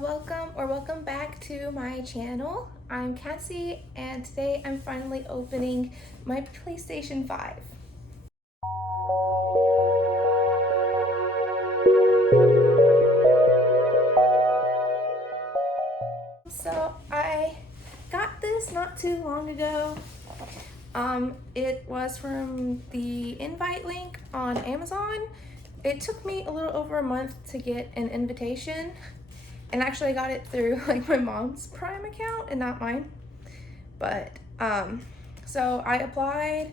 Welcome back to my channel. I'm Cassie and today I'm finally opening my PlayStation 5. So I got this not too long ago. It was from the invite link on Amazon. It took me a little over a month to get an invitation. And actually I got it through like my mom's Prime account and not mine. But so I applied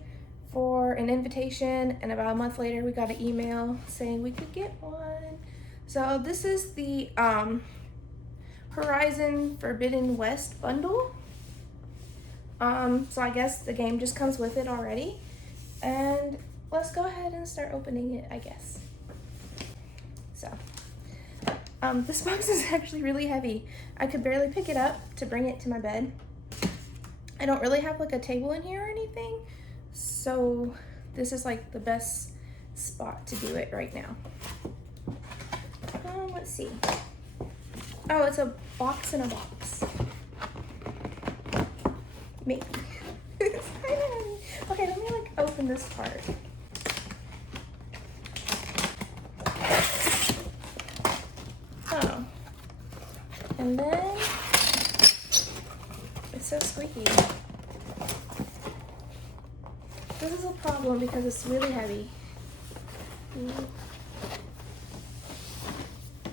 for an invitation and about a month later we got an email saying we could get one. So this is the Horizon Forbidden West bundle. So I guess the game just comes with it already. And let's go ahead and start opening it, I guess. So this box is actually really heavy. I could barely pick it up to bring it to my bed. I don't really have like a table in here or anything, so this is like the best spot to do it right now. Let's see. Oh, it's a box in a box. Maybe. It's kind of heavy. Okay, let me like open this part. Oh. And then it's so squeaky. This is a problem because it's really heavy.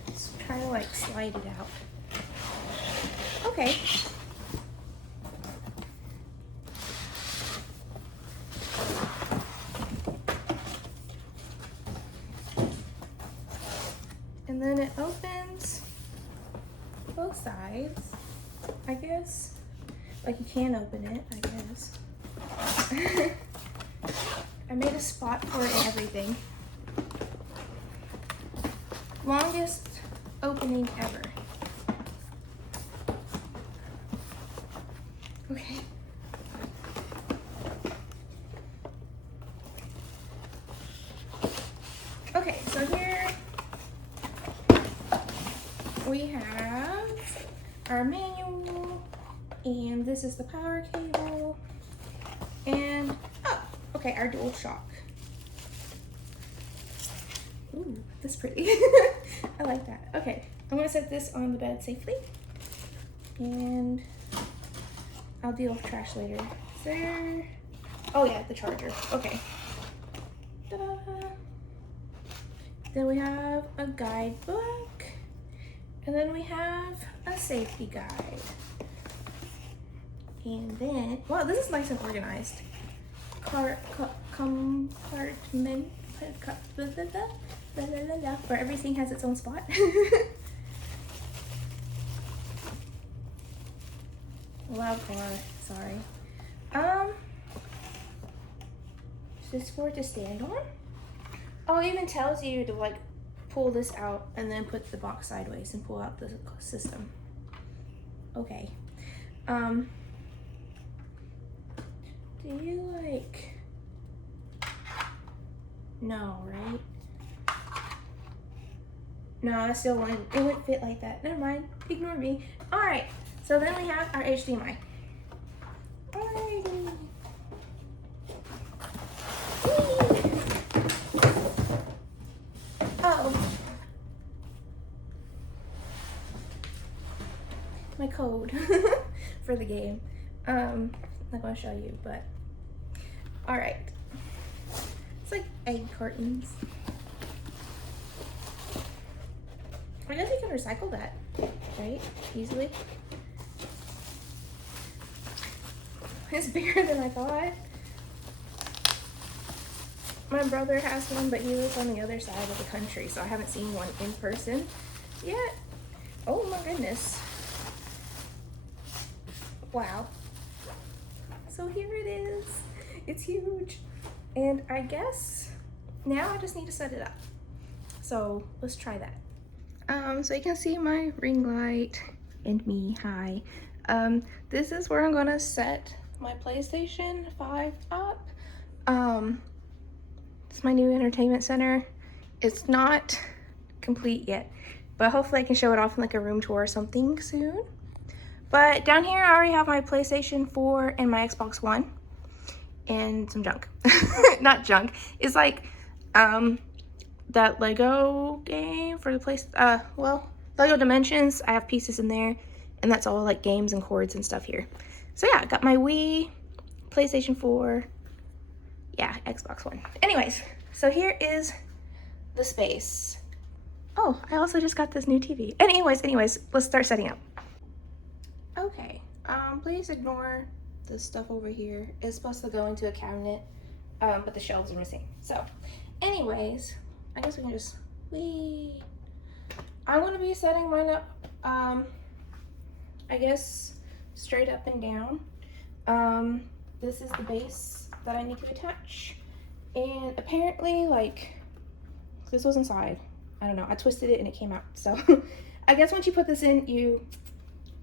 Just trying to like slide it out. Okay. And then it opens both sides, I guess. Like you can open it, I guess. I made a spot for it and everything. Longest opening ever. Okay. Okay, so here we have our manual, and this is the power cable, and oh, okay, our dual shock. Ooh, that's pretty. I like that. Okay, I'm gonna set this on the bed safely, and I'll deal with trash later. Is there? Oh yeah, the charger. Okay. Ta-da. Then we have a guidebook. And then we have a safety guide. And then, wow, this is nice and organized. Compartment, where everything has its own spot. Loud car, sorry. Is this for it to stand on? Oh, it even tells you to like pull this out and then put the box sideways and pull out the system. Okay. Do you like, no, right? No, I still wouldn't, it wouldn't fit like that. Never mind, ignore me. All right, so then we have our HDMI. Alrighty. Oh. My code for the game. I'm not gonna show you, but all right. It's like egg cartons. I guess you can recycle that, right? Easily. It's bigger than I thought. My brother has one, but he lives on the other side of the country, so I haven't seen one in person yet. Oh my goodness. Wow. So here it is. It's huge. And I guess now I just need to set it up. So let's try that. So you can see my ring light and me, hi. This is where I'm gonna set my PlayStation 5 up. It's my new entertainment center. It's not complete yet. but hopefully I can show it off in like a room tour or something soon. But down here I already have my PlayStation 4 and my Xbox One and some junk. Not junk, it's like that Lego game for the place, well, Lego Dimensions. I have pieces in there, and that's all like games and cords and stuff here. So yeah, I got my Wii, PlayStation 4, yeah, Xbox One. Anyways, so here is the space. Oh, I also just got this new TV. Anyways, let's start setting up. Okay, please ignore the stuff over here. It's supposed to go into a cabinet, but the shelves are missing. So, anyways, I guess we can just, I'm gonna be setting mine up, I guess, straight up and down. This is the base that I need to attach. And apparently, like, this was inside. I don't know, I twisted it and it came out. So, I guess once you put this in, you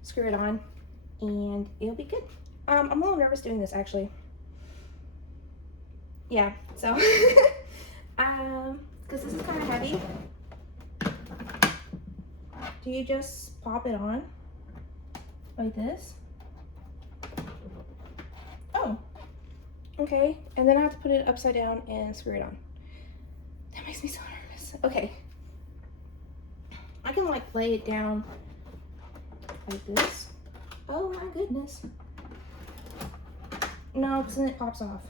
screw it on and it'll be good. I'm a little nervous doing this, actually. Yeah, so, because this is kind of heavy. Do you just pop it on like this? Oh, okay. And then I have to put it upside down and screw it on. That makes me so nervous. Okay. I can like lay it down like this. Oh my goodness. No, because then it pops off.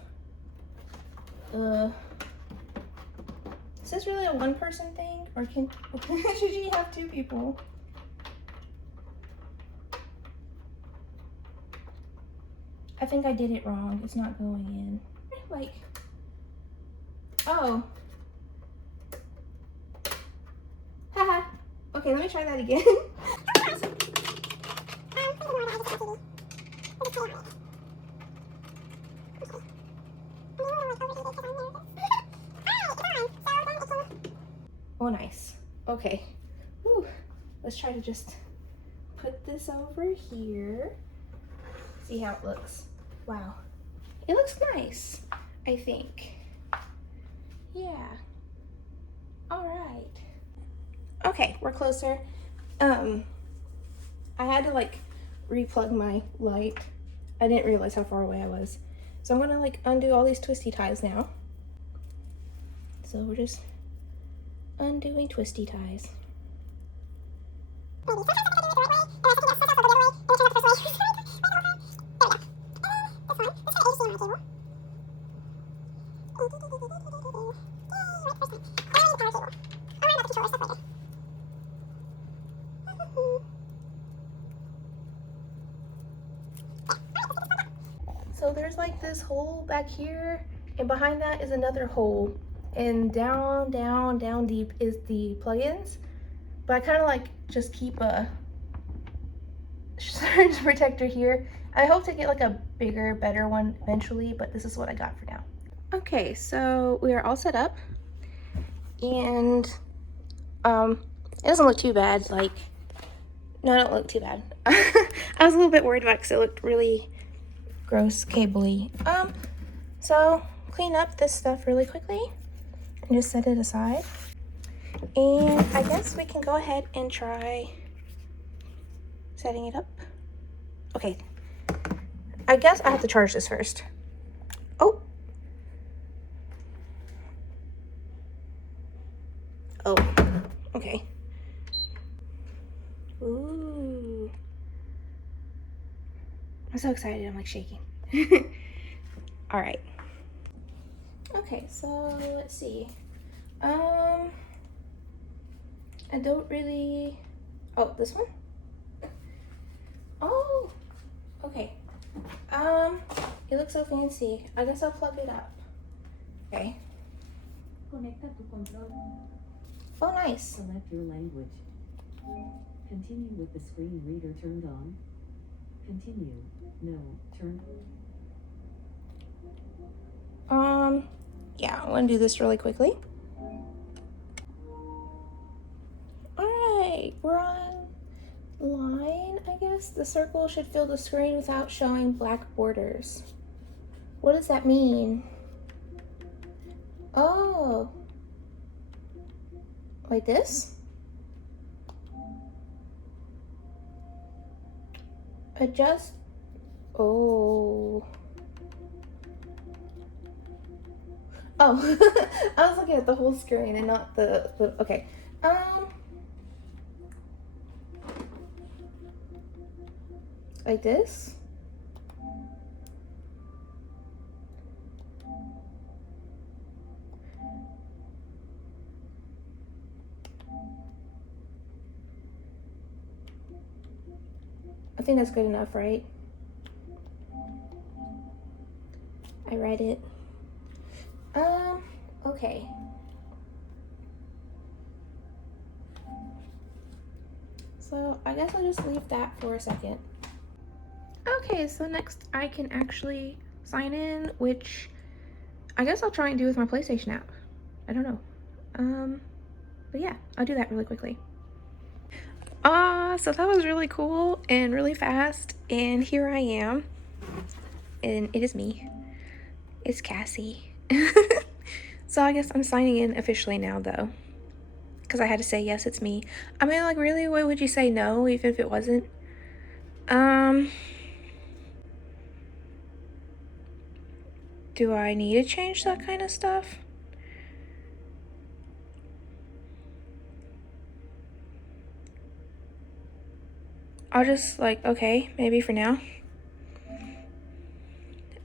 Is this really a one-person thing, or should you have two people? I think I did it wrong. It's not going in. Like, oh. Haha. Okay, let me try that again. Oh, nice. Okay. Whew. Let's try to just put this over here. See how it looks. Wow. It looks nice, I think. Yeah. All right. Okay, we're closer. I had to like replug my light. I didn't realize how far away I was. So I'm gonna like undo all these twisty ties now. So we're just undoing twisty ties. So there's like this hole back here, and behind that is another hole, and down deep is the plugins. But I kind of like just keep a surge protector here. I hope to get like a bigger, better one eventually, but this is what I got for now. Okay, so we are all set up, and it doesn't look too bad. Like, no, it don't look too bad. I was a little bit worried about it because it looked really gross cabley. So clean up this stuff really quickly and just set it aside. And I guess we can go ahead and try setting it up. Okay, I guess I have to charge this first. Oh. Oh, okay. Ooh. I'm so excited, I'm like shaking. All right. Okay, so let's see. I don't really, oh, this one? Oh, okay. It looks so fancy. I guess I'll plug it up. Okay. Conecta tu control. Oh, nice. Select your language. Continue with the screen reader turned on. Continue. No, turn. Yeah, I'm gonna do this really quickly. Alright, we're on line, I guess. The circle should fill the screen without showing black borders. What does that mean? Oh. Like this? Adjust. Oh. Oh, I was looking at the whole screen and not the okay. Like this. I think that's good enough, right? I read it. Okay. So I guess I'll just leave that for a second. Okay, so next I can actually sign in, which I guess I'll try and do with my PlayStation app. I don't know. But yeah, I'll do that really quickly. So that was really cool and really fast, and here I am. And it is me. It's Cassie. So I guess I'm signing in officially now, though. Because I had to say, yes, it's me. I mean, like, really, why would you say no, even if it wasn't? Do I need to change that kind of stuff? I'll just, like, okay, maybe for now.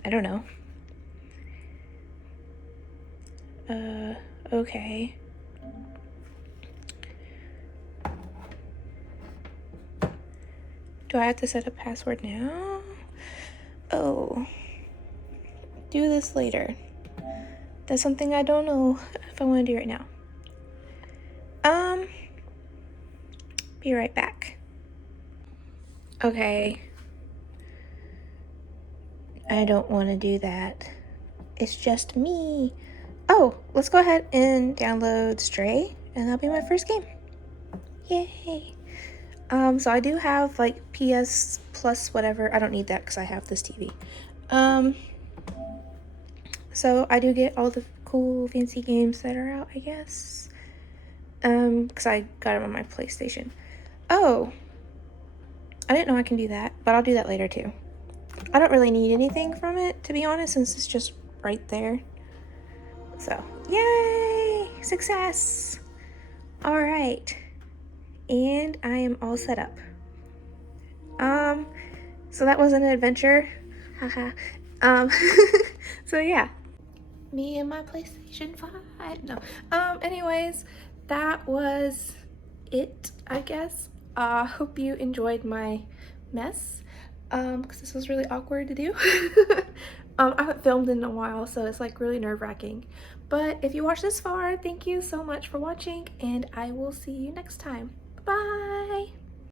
I don't know. Okay. Do I have to set a password now? Oh. Do this later. That's something I don't know if I want to do right now. Be right back. Okay. I don't want to do that. It's just me. Oh, let's go ahead and download Stray, and that'll be my first game. Yay. So I do have like PS Plus whatever. I don't need that because I have this TV. So I do get all the cool fancy games that are out, I guess. Because I got them on my PlayStation. Oh, I didn't know I can do that, but I'll do that later too. I don't really need anything from it, to be honest, since it's just right there. So, yay! Success! Alright. And I am all set up. So that was an adventure. Haha. So yeah. Me and my PlayStation 5. No. Anyways, that was it, I guess. Hope you enjoyed my mess. Because this was really awkward to do. I haven't filmed in a while, so it's like really nerve-wracking. But if you watched this far, thank you so much for watching, and I will see you next time. Bye!